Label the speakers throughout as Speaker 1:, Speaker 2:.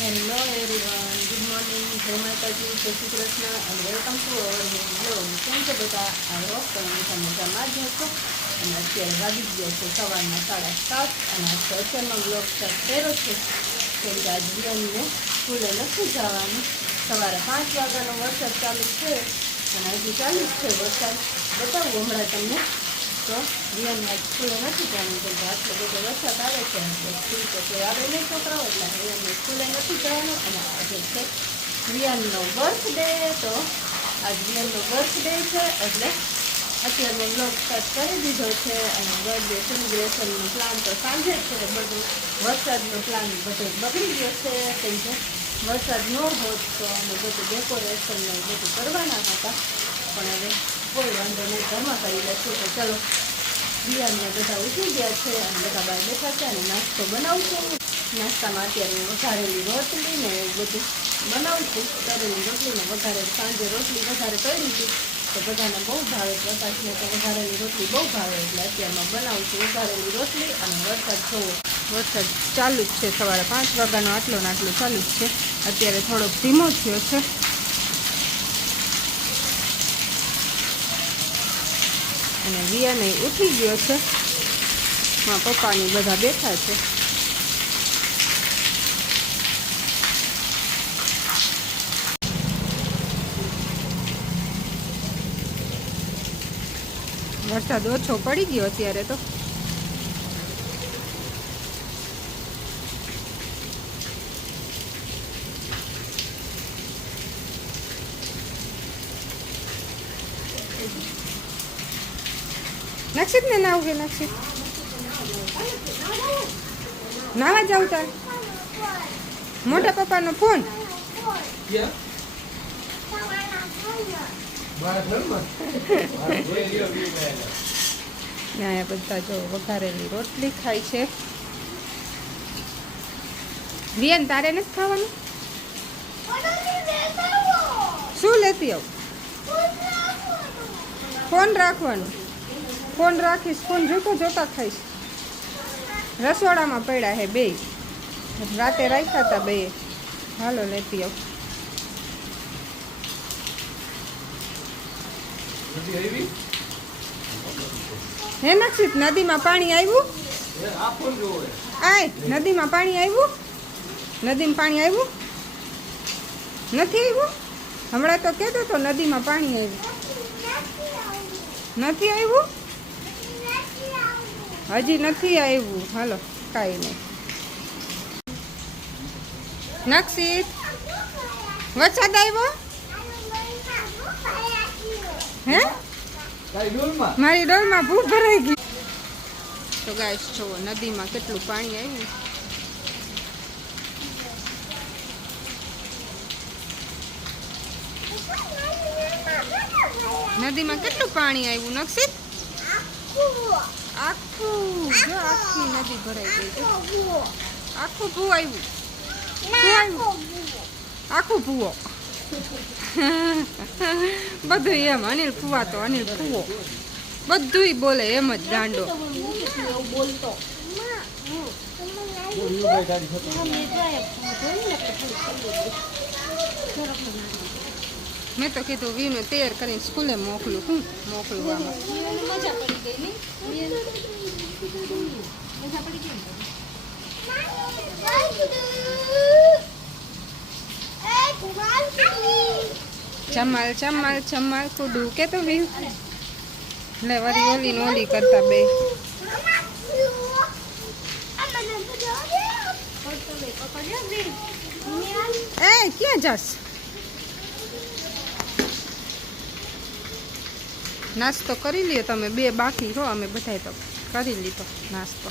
Speaker 1: Hello everyone good morning જય માતાજી જય શ્રી કૃષ્ણ અને વેલકમ ટુ અવર બ્લોગ કેમ છે બધા આઈ હોપ તમે મજામાં જ હશો અને અત્યારે વાગી ગયા છે સવારના સાડા સાત અને અત્યારનો સ્ટાર્ટ કર્યો છે કે આજ બિયનને સ્કૂલે નથી જવાનું સવારે પાંચ વાગ્યાનો વરસાદ ચાલુ છે અને હજી ચાલુ જ છે વરસાદ બતાવું હમણાં તમને તો આજ સ્કૂલે નથી જવાનું કેમ કે આટલો બધો વરસાદ આવે છે સ્કૂલ તો કોઈ આવે નહીં છોકરાઓ, એટલે રિયાને સ્કૂલે નથી જવાનું અને આજે છે રિયાનનો બર્થડે તો આ રિયાનનો બર્થડે છે, એટલે અત્યારે બ્લોગ સ્ટાર્ટ કરી દીધો છે, અને બર્થડે સેલિબ્રેશનનો પ્લાન તો સાંજે જ છે, બધું વરસાદનો પ્લાન બધો બગડી ગયો છે, કેમ કે વરસાદ ન હોત તો અમે બધું ડેકોરેશન ને એવું બધું કરવાના હતા. પણ હવે કોઈ વાંધો નહીં, ઘરમાં કરી લેશું તો ચલો. બિયાને બધા ઉઠી ગયા છે અને બધા બહાર બેઠા છે અને નાસ્તો બનાવું છું નાસ્તામાં અત્યારે વઘારેલી રોટલી ને બધું બનાવું છું તળેલી રોટલીને વધારે સાંજે રોટલી વધારે તળી હતી. તો બધાને બહુ ભાવે પ્રકાશને તો વઘારેલી રોટલી બહુ ભાવે એટલે અત્યારમાં બનાવું છું વઘારેલી રોટલી અને વરસાદ જોવો. વરસાદ ચાલુ જ છે, સવારે પાંચ વાગ્યાનો આટલો ને આટલો ચાલુ જ છે. અત્યારે થોડોક ધીમો થયો છે. અને વિયાને ઉઠી ગયો છે. માં પપ્પાની બધા બેઠા છે. વરસાદ ઓછો પડી ગયો અત્યારે તો. નક્ષિત ને નાવું કે નક્ષિત નાવા જાવ તાર. મોટા પપ્પાનો ફોન. ના બધા જો વઘારેલી રોટલી ખાય છે. રિયન તારે નથી ખાવાનું? શું લેતી આવું? ફોન રાખવાનું. ફોન રાખીશ ફોન જોતો જોતા ખાઈશ. રસોડામાં પડ્યા હે બે. રાતે રાખ્યા હતા બે. હાલો લેતી આવ. હે નક્ષિત નદીમાં પાણી આવ્યું? આય નદીમાં પાણી આવ્યું? નદીમાં પાણી આવ્યું? નથી આવ્યું? હમણાં તો કહેતો તો નદીમાં પાણી આવ્યું. નથી આવ્યું? હજી નથી આવ્યું. હાલો, કાંઈ નહીં. નક્ષિત વરસાદ આવ્યો? હે? મારી ડોલમાં ભૂખ ભરાઈ ગઈ. તો ગાય જુઓ નદીમાં કેટલું પાણી આવ્યું. નદીમાં કેટલું પાણી આવ્યું નક્ષિત આખું આખી નદી ભરાઈ આખું ભૂ આવ્યું. આખું ભૂવો બધું એમ, અનિલ ફુવા તો અનિલ ફુવો બધુંય બોલે એમ જ ગાંડો મેં તો કીધું વીનું તૈયાર કરીને સ્કૂલે મોકલું હું મોકલું આમાં
Speaker 2: મજા પડી ગઈ મજા પડી ગઈ
Speaker 1: ચમાલ ચમાલ ચમાલ કુડું કે તો વી લે વરી ઓલી ને ઓલી કરતા બે એ ક્યાં જાસ નાસ્તો કરી લ્યો તમે, બે બાકી હો, અમે બધાય તો કરી લીધો નાસ્તો.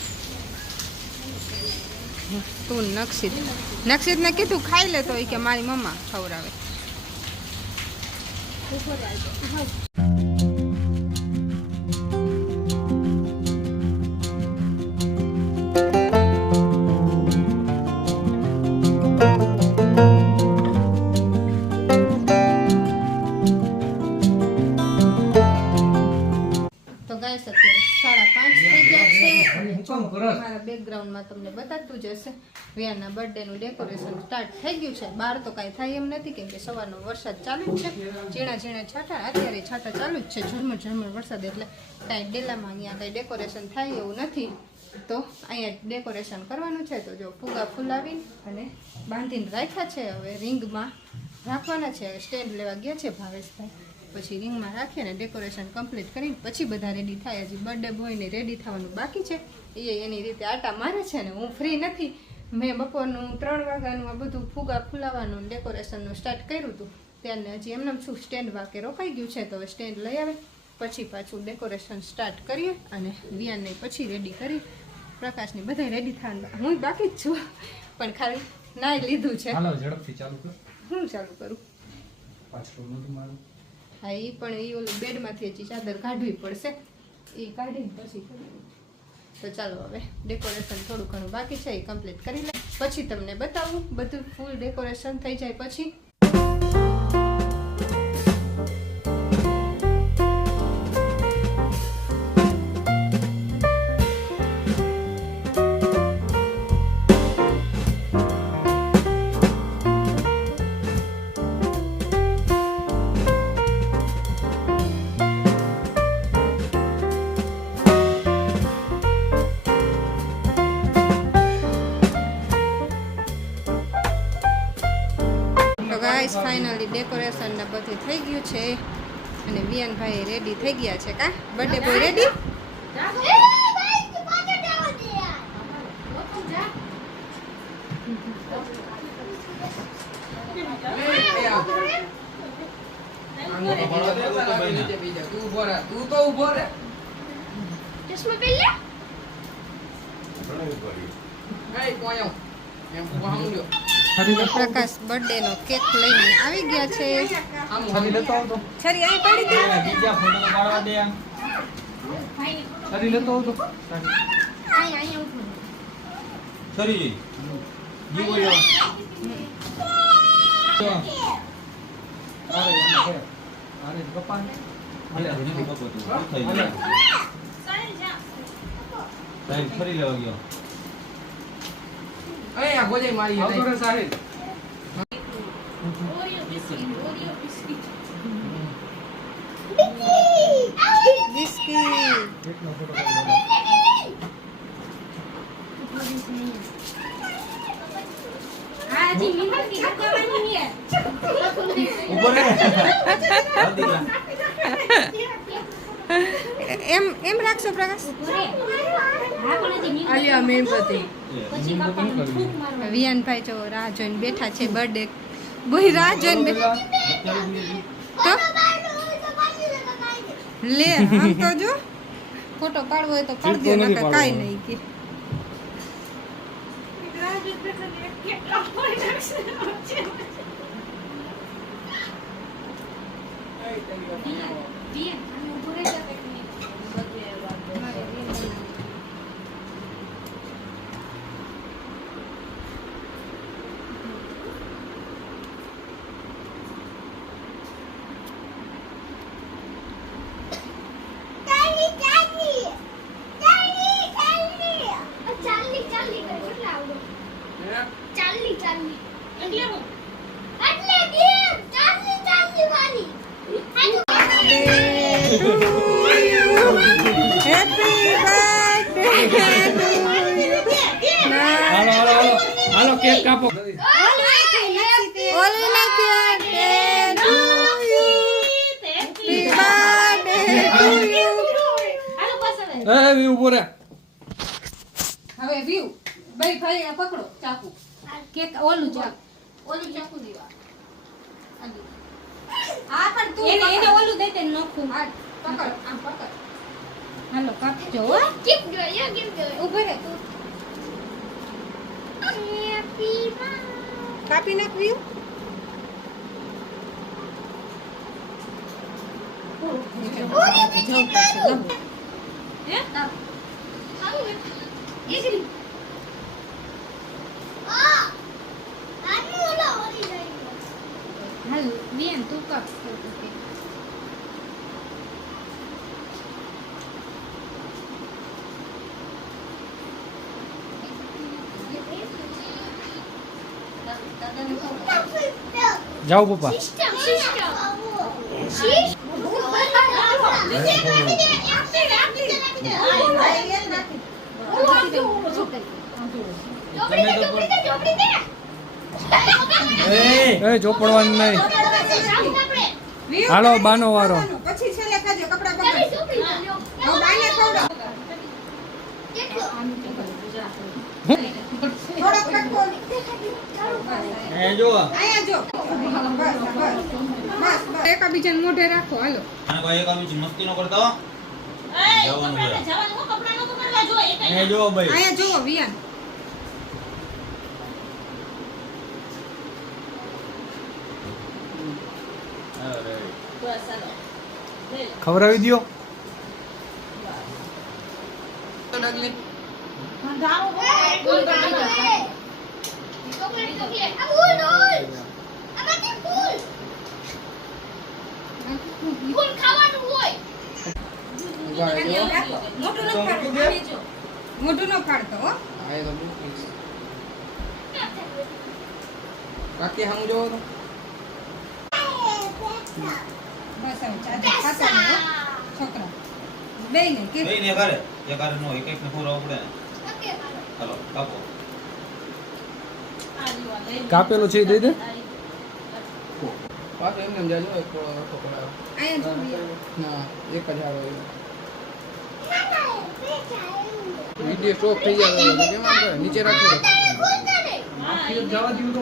Speaker 1: તું નક્ષિત નક્ષિતને કીધું ખાઈ લે તો એ કે મારી મમ્મા ખવડાવે. તમને જશે વિયાના બર્થડેનું ડેકોરેશન સ્ટાર્ટ થઈ ગયું છે. બહાર તો કાંઈ થાય એમ નથી, કેમ કે સવારનો વરસાદ ચાલુ જ છે. ઝીણા ઝીણા છાંટા, અત્યારે છાંટા ચાલુ જ છે. ઝરમર ઝરમર વરસાદ એટલે કાંઈ ડેલામાં અહીંયા કાંઈ ડેકોરેશન થાય એવું નથી. તો અહીંયા ડેકોરેશન કરવાનું છે. તો જો ફુગા ફુલાવી અને બાંધીને રાખ્યા છે. હવે રિંગમાં રાખવાના છે. સ્ટેન્ડ લેવા ગયા છે ભાવેશભાઈ. પછી રિંગમાં રાખીને ડેકોરેશન કમ્પ્લીટ કરીને પછી બધા રેડી થાય. હજી બર્થડે બોયને રેડી થવાનું બાકી છે. એ એની રીતે આટા મારે છે ને હું ફ્રી નથી. મેં બપોરનું ત્રણ વાગ્યાનું આ બધું ફુગા ફુલાવાનું ડેકોરેશનનું સ્ટાર્ટ કર્યું હતું. ત્યારને હજી એમને શું સ્ટેન્ડ વાકે રોકાઈ ગયું છે તો હવે સ્ટેન્ડ લઈ આવે. પછી પાછું ડેકોરેશન સ્ટાર્ટ કરીએ અને વિયાનને પછી રેડી કરી પ્રકાશની બધા રેડી થવાનું. હું બાકી જ છું. પણ ખાલી નાઈ લીધું છે.
Speaker 3: હાલો ઝડપથી ચાલુ કર.
Speaker 1: હું ચાલુ કરું?
Speaker 3: પાછળ નથી મારું.
Speaker 1: હા એ પણ એ ઓલું બેડમાંથી હજી ચાદર કાઢવી પડશે. એ કાઢીને પછી. તો ચાલો હવે ડેકોરેશન થોડું ઘણું બાકી છે, એ કમ્પ્લીટ કરી લે. પછી તમને બતાવું, બધું ફૂલ ડેકોરેશન થઈ જાય પછી. ફાઇનલી ડેકોરેશન ને બધું થઈ ગયું છે. અને વિયાનભાઈ રેડી થઈ ગયા છે કા? બર્થડે બોય રેડી
Speaker 4: તું ઊભો રહે તું તો ઊભો રહે એ કોયો એમ ઊભા હમજો
Speaker 1: પ્રકાશ બર્થડે નો કેક લઈને આવી ગયા છે.
Speaker 4: આમ
Speaker 3: છરી
Speaker 1: અહીં પડી હતી
Speaker 3: બીજા ફોટો પાડવા દે આમ. છરી લેતો આવતો. છરી. જીવો યો તો અરે અરે કપાન હાલે ઘણી કપો તો થઈ ગયો? સાહેબ ફરી લેવા ગયો.
Speaker 4: અહીંયા આ ગોજે મારી
Speaker 3: સાહેબ
Speaker 1: બિસ્કીટ
Speaker 3: કેટલો ફોટો પાડવા ઊભો રે આવતી
Speaker 1: એમ એમ રાખશો પ્રકાશ?
Speaker 5: અલ્યા મેણપતિ
Speaker 1: વિયાનભાઈ જો રાહ જોઈને બેઠા છે બર્થડે બોય રાહ જોઈને બેઠા તો લે આમ તો જો ફોટો પાડવો હોય તો પાડજો નકર કાંઈ. નહીં કે
Speaker 2: ચાલી ચાલી એટલે હું એટલે ગેમ ચાલી ચાલી વાળી
Speaker 1: હેપી બર્થડે
Speaker 3: હાલો હાલો હાલો હાલો કેક કાપો
Speaker 1: ઓલી નથી to you happy birthday to you
Speaker 3: એ વી ઊભો રે
Speaker 5: હવે વ્યૂ ભાઈ ભાઈ આ પકડો ચાકુ કેક ઓલું ચાકુ
Speaker 1: ઓલું ચાકુ દીવા
Speaker 5: હા પણ તું એને એને ઓલું દે તે નખું
Speaker 1: આ પકડ આમ પકડ
Speaker 5: હાલો કાપજો હો
Speaker 2: કેમ ગયો કેમ ગયો
Speaker 5: ઊભો રે તું
Speaker 2: હેપી
Speaker 1: કાપી નાખવ્યું
Speaker 5: હે
Speaker 2: એકરી આ આનું ઓલા ઓલી જાય
Speaker 5: હાલ બેન તું કર જાઓ પપ્પા
Speaker 3: સિસ્ટમ સિસ્ટમ
Speaker 5: એ ચોપડવાનું નહીં. હાલો, બાનો વારો.
Speaker 1: થોડોક.
Speaker 5: એ જો
Speaker 1: અહીંયા જો. બસ બસ. બસ બસ. મોઢે રાખો હાલો.
Speaker 6: અને કોઈ એક મસ્તી નો કરતા હો. જવાનું છે. એ જો ભાઈ.
Speaker 1: અહીંયા જુઓ વિયાન
Speaker 5: ખવડાવી દ્યો.
Speaker 4: તો ડગલી.
Speaker 3: ખાવાનું હોય
Speaker 4: ઊભા રહેજો.
Speaker 1: મોઢું ન ફાડતો મોઢું ન ફાડતો હો
Speaker 4: હા, એ તો મૂકીશ. કાકી સામું જોવો તો
Speaker 1: બસ હવે ચાચા છોકરા બે ને કે
Speaker 6: બે ને કરે જે કરે નો એક એક ને પૂરો પડે ઓકે હાલો કાપો
Speaker 5: કાપેલું છે એ દઈ દે
Speaker 4: પાછો એમને એમ જાજો એક થોડો રસ્તો કરાવો
Speaker 1: અહીંયા જો વિયાન.
Speaker 4: ના છે જ દે. વીડિયો સ્ટોપ થઈ જાય તો કેમ આમ કરે નીચે રાખો તો.
Speaker 5: જવા દીધું તો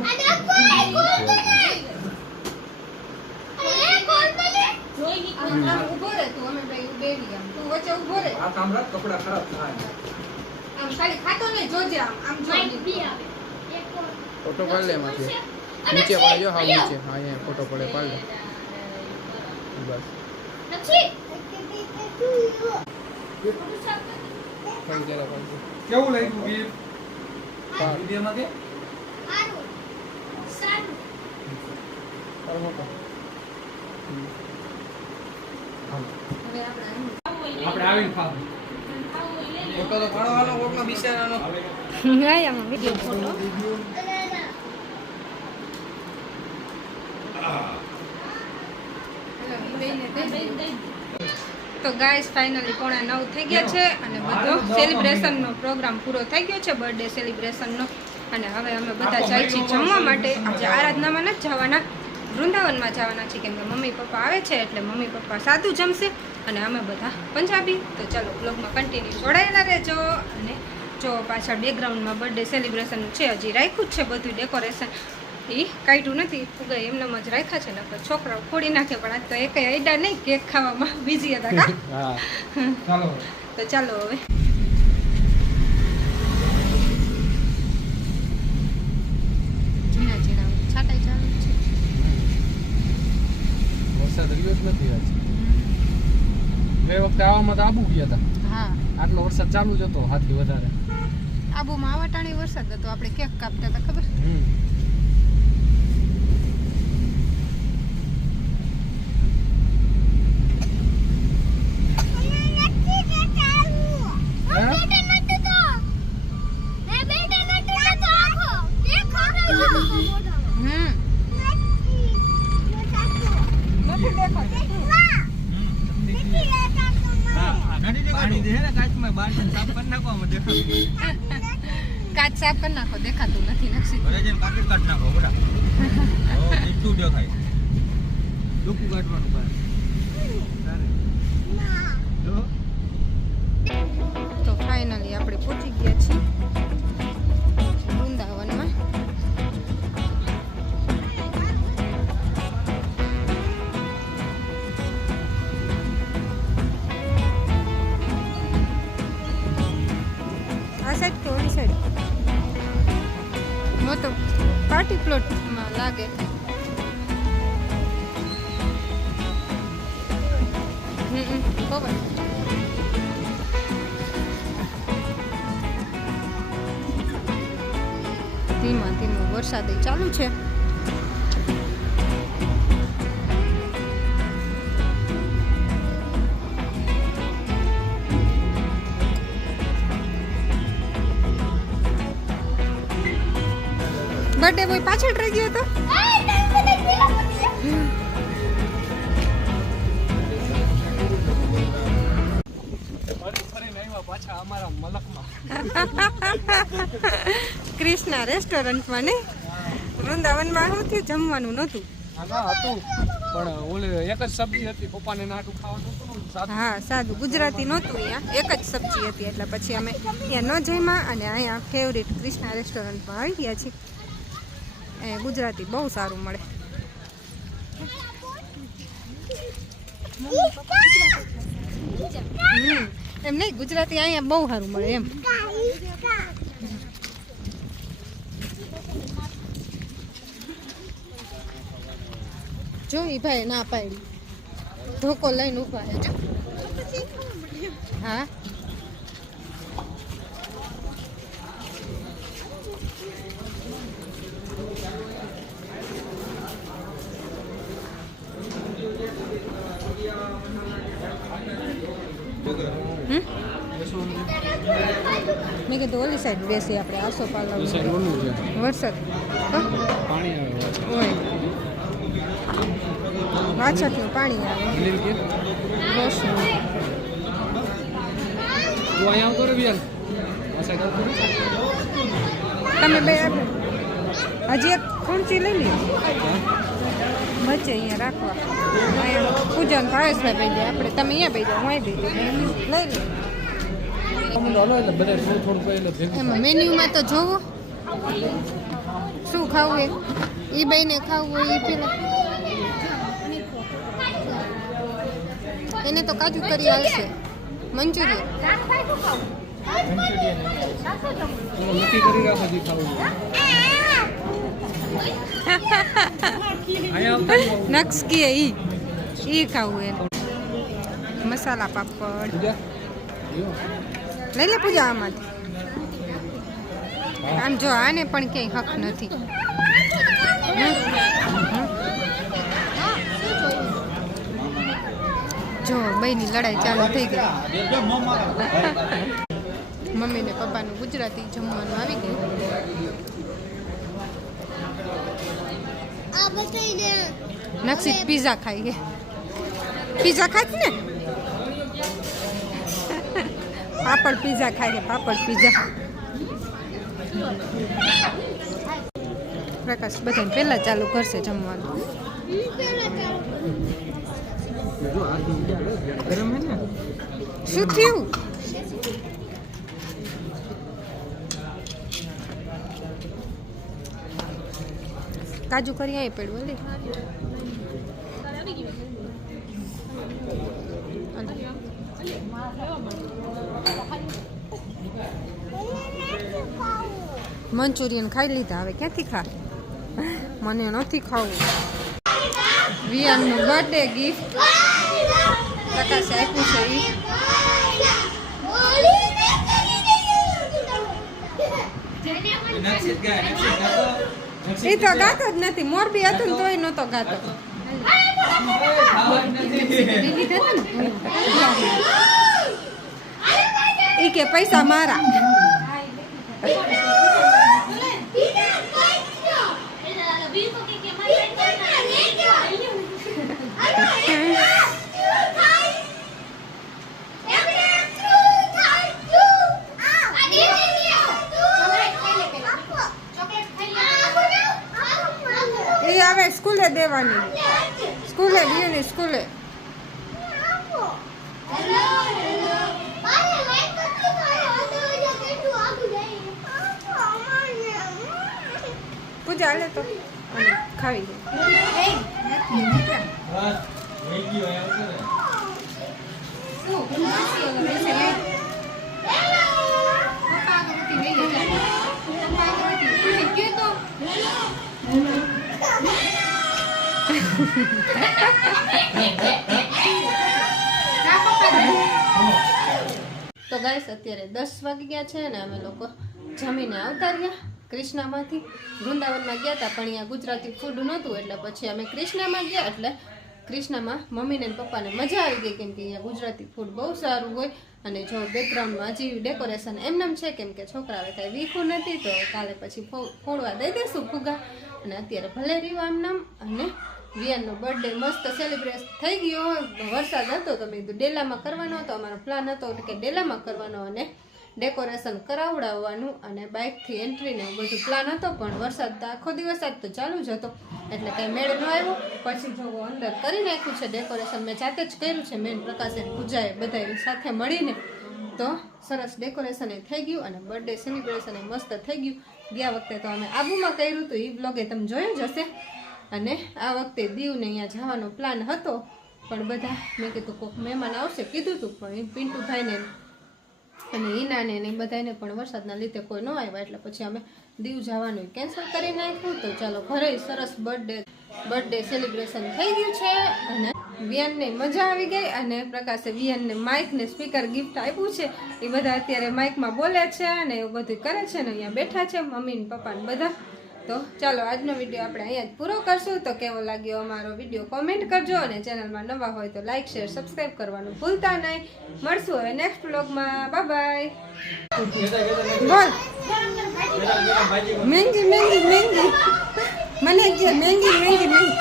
Speaker 1: આમ ઊભો રહે તું અમે બે બેવી આમ તું વચ્ચે ઊભો રહે
Speaker 5: આ કામ કપડા ખરાબ થાય
Speaker 1: આમ ખાલી ખાતો નહીં જોજે આમ આમ જો
Speaker 4: ફોટો પડે લે એમાંથી. નીચે પાડજો હા નીચે. હા અહીંયા ફોટો પડે પાડ લે. બસ.
Speaker 5: કેવું લાગ્યું ગીર
Speaker 4: પાડ
Speaker 5: વિડીયોમાં કે?
Speaker 4: પાડ
Speaker 1: આપણે
Speaker 5: આવીને ખાવું.
Speaker 4: ફોટો તો પાડવાનો કોકનો બિચારાનો
Speaker 1: તો ગાઈસ ફાઇનલી પોણા નવ થઈ ગયા છે અને બધો સેલિબ્રેશનનો પ્રોગ્રામ પૂરો થઈ ગયો છે બર્થડે સેલિબ્રેશનનો અને હવે અમે બધા જાય છીએ જમવા માટે. આજે આરાધનામાં નથી જવાના વૃંદાવનમાં જવાના છીએ કેમ કે મમ્મી પપ્પા આવે છે એટલે મમ્મી પપ્પા સાદું જમશે અને અમે બધા પંજાબી. તો ચાલો બ્લોગમાં કન્ટિન્યુ જોડાયેલા રહેજો. અને જો પાછળ બેકગ્રાઉન્ડમાં બર્થડે સેલિબ્રેશન છે હજી રાખ્યું જ છે બધું ડેકોરેશન એ કાઢ્યું નથી. ફુગાઈ એમનેમ જ રાખ્યા છે નકર છોકરાઓ ફોડી નાખે પણ આજ તો એક આઈડા નહીં કેક ખાવામાં બીજી હતા કા?
Speaker 5: ચાલો
Speaker 1: તો ચાલો હવે.
Speaker 5: વરસાદ રહ્યો જ નથી આજ. ગઈ વખતે આવામાં તો આબુ ગયા હતા
Speaker 1: હા.
Speaker 5: આટલો વરસાદ ચાલુ જ હતો હાથી વધારે.
Speaker 1: આબુમાં આવાટાણી વરસાદ હતો આપણે કેક કાપતા હતા ખબર?
Speaker 5: હમ.
Speaker 1: ચાલુ છે. બર્થડે બોય પાછળ રહી ગયો તો
Speaker 5: પાછા અમારા મલકમાં.
Speaker 1: ક્રિષ્ના રેસ્ટોરન્ટમાં ને? વૃંદાવનમાં શું થયું જમવાનું નહોતું.
Speaker 5: હતું. પણ ઓલે એક જ સબ્જી હતી પપ્પાને નાટું ખાવાનું.
Speaker 1: હા સાદું. ગુજરાતી નહોતું અહીંયા. એક જ સબ્જી હતી એટલે પછી અમે અહીંયા ન જમ્યા અને અહીંયા ફેવરિટ ક્રિષ્ના રેસ્ટોરન્ટમાં આવી ગયા છીએ. અહીંયા ગુજરાતી બહુ સારું મળે. હમ એમ નહીં ગુજરાતી અહીંયા બહુ સારું મળે એમ. જો ઈ ભાઈ ના પાડી. ધોકો લઈને ઊભા હે જો. હા? મેં કીધું ઓલી સાઈડ બેસી આપણે આસો
Speaker 5: એ
Speaker 1: પાલવ વરસાદ.
Speaker 5: પાણી આવે પાછળ.
Speaker 1: હોય વાછટનું પાણી આવે
Speaker 5: અનિલ કે
Speaker 1: વોશરૂમ
Speaker 5: તું અહીંયા આવતો રે બિયાર આ પાણી આવતો રે
Speaker 1: તમે બે હજી એક ખુરચી લઈ લે
Speaker 5: હા?
Speaker 1: અહીંયા રાખવા. અહીંયા પૂજન ભાવેશભાઈ ભાઈ દે આપણે તમે અહીંયા ભાઈ જાઓ હું અહીં ભાઈ લઈ લે મેન્યુમાં તો જોવો. શું ખાવું એ? એ બેને ખાવું હોય એ પેલા. એને તો કાજુ કરી આવશે. મંચુરિયન.
Speaker 5: નક્કી કરી રાખો જે ખાવું.
Speaker 1: નક્સ કે ઈ. ઈ ખાવું એ મસાલા પાપડ. લઈ લે પૂજા આમાંથી. આમ જો આને પણ ક્યાંય હક નથી. જો બહેની લડાઈ ચાલુ થઈ ગઈ. મમ્મી ને પપ્પાનું ગુજરાતી જમવાનું આવી ગયું.
Speaker 3: આ
Speaker 1: નક્ષિત પીઝા ખાઈ ગયા. પીઝા ખાતી ને? પાપડ પીઝા ખાય છે પાપડ પીઝા પ્રકાશ બધાને પહેલા ચાલુ કરશે જમવાનું. શું થયું? કાજુ કરી આવી પડ્યું મંચુરિયન ખાઈ લીધા, હવે ક્યાંથી ખા? મને નથી ખાવું. વિયાનનું બર્થડે ગિફ્ટ પ્રકાશ આપ્યું છે. એ તો ગાતો જ નથી. મોરબી હતું ને તોય નહોતો ગાતો. એ કે પૈસા મારા. સ્કૂલે દેવાની સ્કૂલે ગયું સ્કૂલે. પૂજા લે તો. ખાવી લે તો ગાઈસ અત્યારે દસ વાગી ગયા છે અને અમે લોકો જમીને આવતા રહ્યા ક્રિષ્નામાંથી વૃંદાવનમાં ગયા હતા પણ અહીંયા ગુજરાતી ફૂડ નહોતું, એટલે પછી અમે ક્રિષ્નામાં ગયા, એટલે ક્રિષ્નામાં મમ્મીને પપ્પાને મજા આવી ગઈ, કેમ કે અહીંયા ગુજરાતી ફૂડ બહુ સારું હોય. અને જો બેકગ્રાઉન્ડમાં હજી ડેકોરેશન એમનેમ છે, કેમ કે છોકરાએ કાંઈ વીખું નથી, તો કાલે પછી ફોડવા દઈ દઈશું ફુગા. અને અત્યારે ભલે રહ્યું આમનામ, અને વિયાનનો બર્થડે મસ્ત સેલિબ્રેટ થઈ ગયો વરસાદ હતો તો મેં ડેલામાં કરવાનો હતો, અમારો પ્લાન હતો કે ડેલામાં કરવાનો અને ડેકોરેશન કરાવડાવવાનું અને બાઇકથી એન્ટ્રીને બધું પ્લાન હતો, પણ વરસાદ તો આખો દિવસ આજ તો ચાલુ જ હતો. એટલે કંઈ મેળ ન આવ્યો, પછી જો અંદર કરી નાખ્યું છે ડેકોરેશન મેં જાતે જ કર્યું છે મેન પ્રકાશ અને પૂજાએ બધા સાથે મળીને. તો સરસ ડેકોરેશન એ થઈ ગયું અને બર્થડે સેલિબ્રેશન એ મસ્ત થઈ ગયું. ગયા વખતે તો અમે આબુમાં કર્યું હતું એ બ્લોગે તમે જોયું જ હશે. અને આ વખતે દીવને અહીંયા જવાનો પ્લાન હતો, પણ બધા મેં કીધું કોઈક મહેમાન આવશે, કીધું હતું પણ પિન્ટુભાઈને અને ઈનાને ને બધાને પણ વરસાદના લીધે કોઈ ન આવ્યા, એટલે પછી અમે દીવ જવાનું કેન્સલ કરી નાખ્યું. તો ચાલો, ઘરે સરસ બર્થડે બર્થડે સેલિબ્રેશન થઈ ગયું છે અને વિયનને મજા આવી ગઈ અને પ્રકાશે વિયનને માઇક ને સ્પીકર ગિફ્ટ આપ્યું છે. એ બધા અત્યારે માઇકમાં બોલે છે અને એવું બધું કરે છે ને અહીંયા બેઠા છે, મમ્મી ને પપ્પા ને બધા. તો ચાલો, આજનો વીડિયો આપણે અહીંયા જ પૂરો કરશું. તો કેવો લાગ્યો અમારો વીડિયો કોમેન્ટ કરજો અને ચેનલમાં નવા હોય તો લાઇક શેર સબસ્ક્રાઈબ કરવાનું ભૂલતા નહીં. મળશું હવે નેક્સ્ટ બ્લોગમાં બાય બાય બોલ. મહેંગી મહેંગી મહેંગી મને કે મહેંગી મહેંગી મહેંગી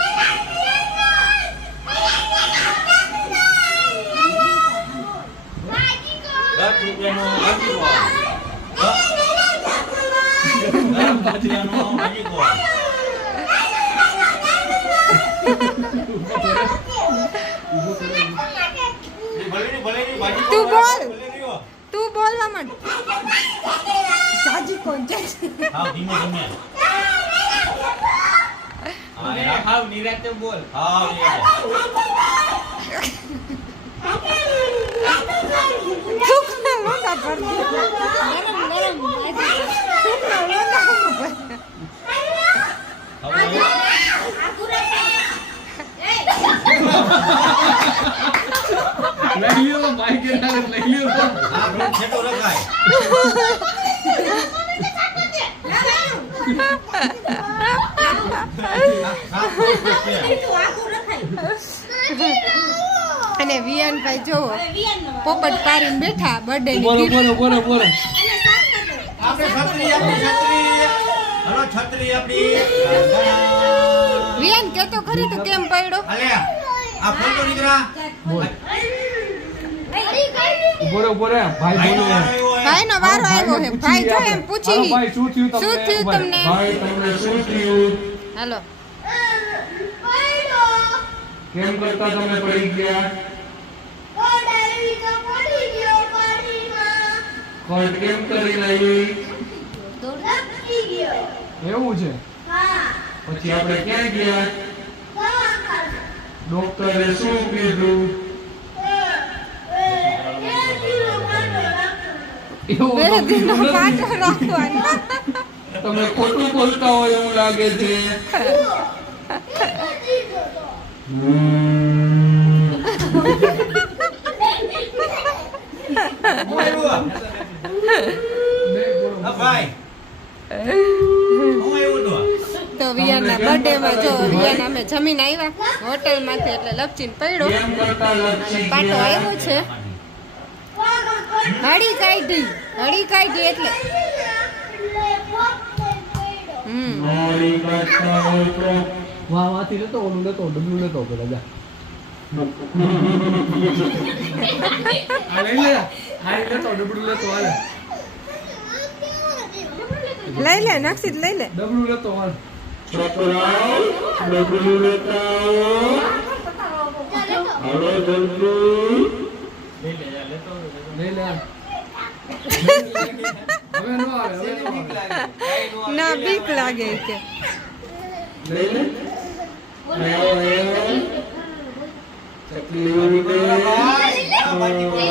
Speaker 6: દસ રૂપિયાનો ભાજી પાવ. દસ રૂપિયાનો ભાજી પાવ. ભલેની ભલેની ભાજી
Speaker 1: તું
Speaker 6: પાવ.
Speaker 1: બોલ.
Speaker 6: ભલેની હો.
Speaker 1: તું બોલવા માંડ જાજી કોણ જાજી
Speaker 6: હાવ ધીમે ધીમે હા, એ રાખ.
Speaker 7: હાવ નિરાતે બોલ
Speaker 6: હાવ ધીમે.
Speaker 1: સુખના લોંદા ભર દે ગરમ ગરમ સુખના લોંદા ભર
Speaker 6: હવે
Speaker 5: લઈ લ્યો બાઈક લઈ લ્યો
Speaker 6: આ રોડ છેટો રખાય સાફ છે.
Speaker 1: અને વિયાનભાઈ જોવો પોપટ પારીને બેઠા બર્થડે ની
Speaker 5: બોલો બોલો બોલો બોલો.
Speaker 6: આપણે છત્રી આપણી છત્રી. હલો છત્રી આપણી.
Speaker 1: વિયન કે તો ખરી તો કેમ પડ્યો?
Speaker 6: અલે આ ફોટો નીકળા
Speaker 5: બોલ. બોલો બોલો. ભાઈ બોલો.
Speaker 1: ભાઈ નો વારો આવ્યો છે ભાઈ જો એમ પૂછી.
Speaker 5: ભાઈ શું થયું તમને?
Speaker 1: શું થયું તમને?
Speaker 5: ભાઈ તમને શું થયું?
Speaker 1: હાલો.
Speaker 5: કેમ કરતા તમે પડી ગયા? કોલ કેમ કરી લઈ એવું છે? પછી આપણે ક્યાં ગયા? ડોક્ટરે શું કીધું? એવું
Speaker 1: બે
Speaker 5: તો
Speaker 1: દિનનો
Speaker 5: કીધું
Speaker 1: પાટો
Speaker 5: નથી.
Speaker 1: રાખવાનો.
Speaker 5: તમે ખોટું બોલતા હોય એવું લાગે છે.
Speaker 6: હું આવ્યો આ ભાઈ હું આવ્યો તો
Speaker 1: વિયાના બર્થડે માં જો વિયાના અમે જમીન આવ્યા હોટેલમાંથી એટલે લપચીન પડ્યો પાટો આવ્યો છે હળી કાઢી હળી કાઢી એટલે હમ
Speaker 5: કરતા હોય તો વાહ ઓલું નતો ડબલું નતો પેલા જા લઈ લે
Speaker 1: નક્ષિત લઈ લે.
Speaker 5: ડબલું લેતો છોકરાઓ ડબલું લેતા ના
Speaker 1: બીક લાગે કે.
Speaker 5: લઈ લે. આયો,